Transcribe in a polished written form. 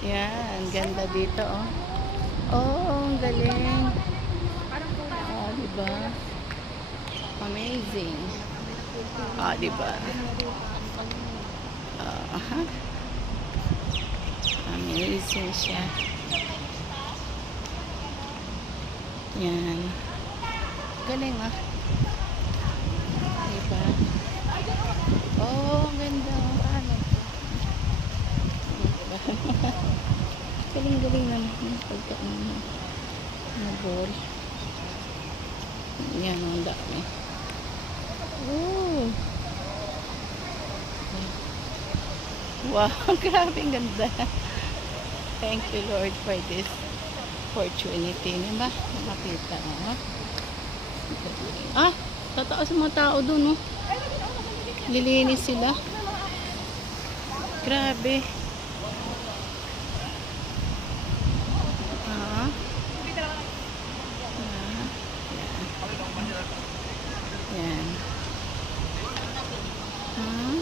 Yan, ganda dito, oh. Oh, ang galing. Oh, diba? Amazing. Oh, diba? Oh, amazing siya. Yan. Galing, ah. Diba? Oh, ang ganda. Ano? Diba? Galing-galing naman yung pagkaano na ball. Yan, ang dami. Oh. Wow, grabe ang ganda. Thank you, Lord, for this opportunity. Diba? Makita, oh. Ah, tataas sa mga tao dun, oh. Lilinis sila. Grabe. Ah. Yan. Ah.